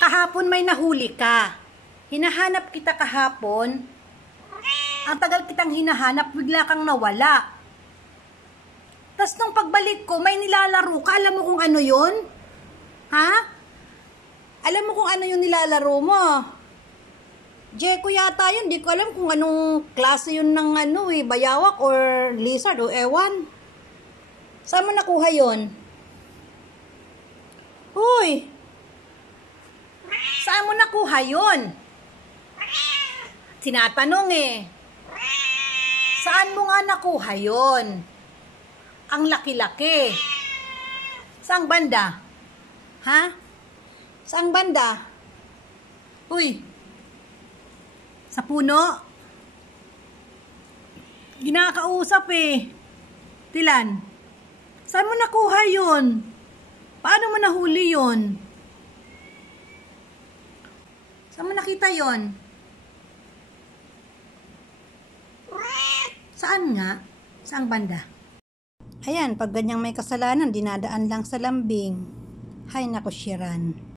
Kahapon may nahuli ka. Hinahanap kita kahapon. Ang tagal kitang hinahanap, bigla kang nawala. Tapos nung pagbalik ko, may nilalaro ka. Alam mo kung ano yun? Ha? Alam mo kung ano yung nilalaro mo? Jeko yata yun. Di ko alam kung anong klase yun ng bayawak or lizard o ewan. Saan mo nakuha yun? Uy! Saan mo nakuha yun? Tinatanong eh. Saan mo nga nakuha yun? Ang laki-laki. Saang banda? Ha? Saang banda? Uy! Sa puno? Ginakausap eh. Tilan? Saan mo nakuha yun? Paano mo nahuli yun? Saan mo nakita yun? Saan nga? Saang banda? Ayan, pag ganyang may kasalanan, dinadaan lang sa lambing. Hay nako, Shiran.